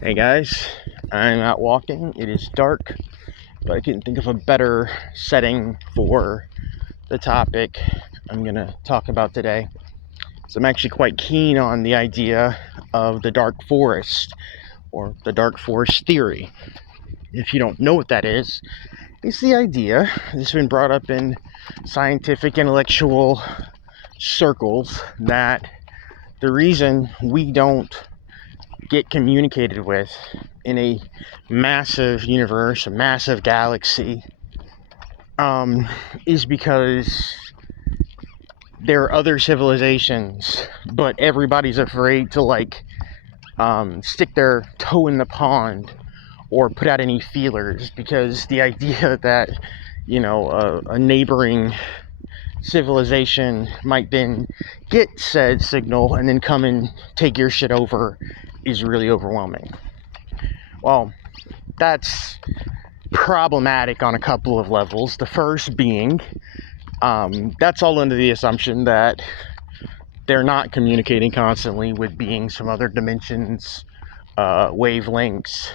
Hey guys, I'm out walking. It is dark, but I couldn't think of a better setting for the topic I'm going to talk about today. So I'm actually quite keen on the idea of the dark forest or the dark forest theory. If you don't know what that is, it's the idea, it's been brought up in scientific intellectual circles, that the reason we don't get communicated with in a massive universe, a massive galaxy, is because there are other civilizations, but everybody's afraid to stick their toe in the pond or put out any feelers, because the idea that a neighboring civilization might then get said signal and then come and take your shit over is really overwhelming. Well, that's problematic on a couple of levels. The first being, that's all under the assumption that they're not communicating constantly with beings from other dimensions, wavelengths,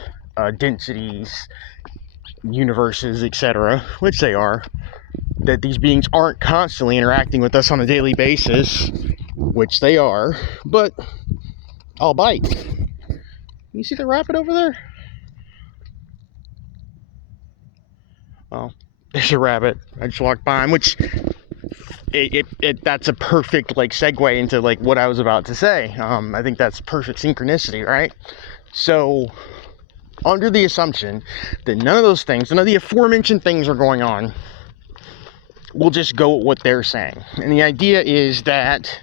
densities, universes, etc., which they are. That these beings aren't constantly interacting with us on a daily basis, which they are. But I'll bite. You see the rabbit over there? Well, there's a rabbit. I just walked by him, which that's a perfect segue into what I was about to say. I think that's perfect synchronicity, right? So, under the assumption that none of those things, none of the aforementioned things are going on, we'll just go with what they're saying. And the idea is that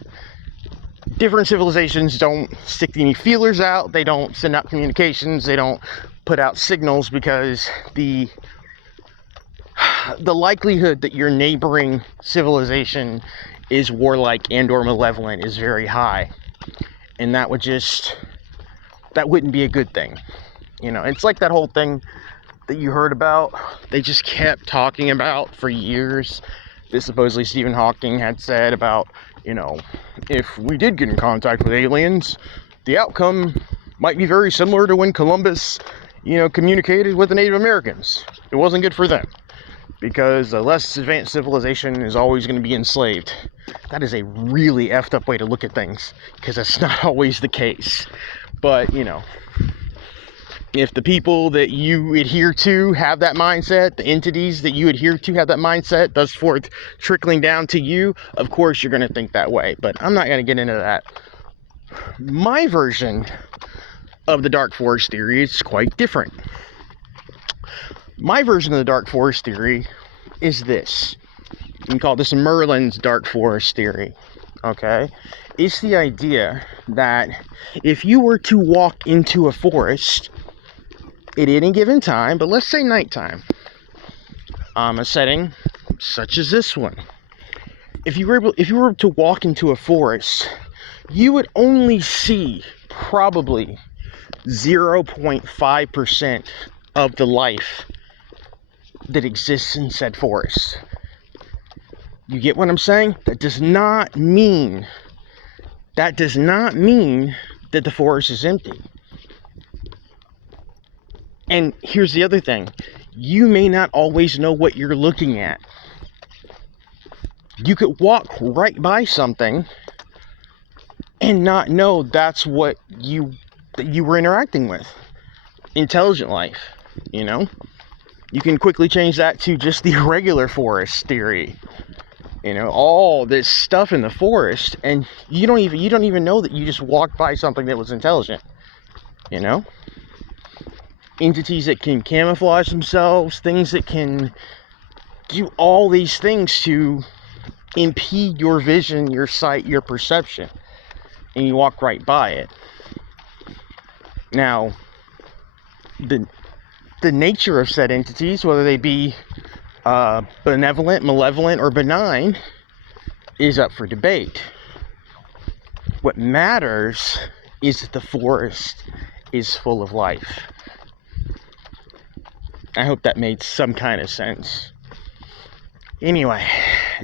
different civilizations don't stick any feelers out, they don't send out communications, they don't put out signals, because the likelihood that your neighboring civilization is warlike and or malevolent is very high, and that wouldn't be a good thing. It's like that whole thing that you heard about, they just kept talking about for years, that supposedly Stephen Hawking had said about, if we did get in contact with aliens, the outcome might be very similar to when Columbus, communicated with the Native Americans. It wasn't good for them, because a less advanced civilization is always going to be enslaved. That is a really effed up way to look at things, because that's not always the case. But, if the people that you adhere to have that mindset, the entities that you adhere to have that mindset, thus forth trickling down to you, of course you're going to think that way. But I'm not going to get into that. My version of the dark forest theory is quite different. My version of the dark forest theory is this. You can call this Merlin's dark forest theory. Okay? It's the idea that if you were to walk into a forest at any given time, but let's say nighttime, a setting such as this one, if you were to walk into a forest, you would only see probably 0.5% of the life that exists in said forest. You get what I'm saying? That does not mean that the forest is empty. And here's the other thing. You may not always know what you're looking at. You could walk right by something and not know that's what you were interacting with. Intelligent life, You can quickly change that to just the regular forest theory. All this stuff in the forest, and you don't even know that you just walked by something that was intelligent. Entities that can camouflage themselves, things that can do all these things to impede your vision, your sight, your perception, and you walk right by it. Now, the nature of said entities, whether they be benevolent, malevolent, or benign, is up for debate. What matters is that the forest is full of life. I hope that made some kind of sense. Anyway,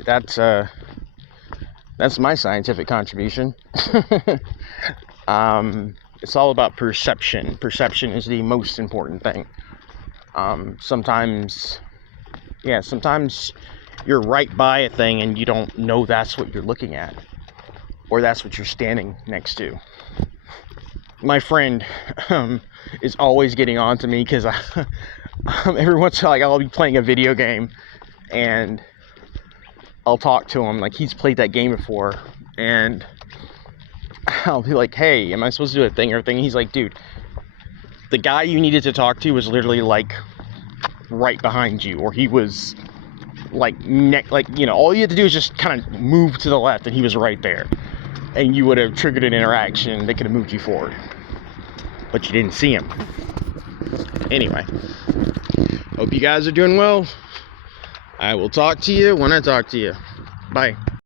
that's my scientific contribution. It's all about perception. Perception is the most important thing. Sometimes you're right by a thing and you don't know that's what you're looking at, or that's what you're standing next to. My friend is always getting on to me because every once in a while I'll be playing a video game and I'll talk to him like he's played that game before, and I'll be like, hey, am I supposed to do a thing or thing? He's like, dude, the guy you needed to talk to was literally like right behind you, or he was like all you had to do is just kind of move to the left and he was right there, and you would have triggered an interaction that could have moved you forward, but you didn't see him. Anyway, hope you guys are doing well. I will talk to you when I talk to you. Bye.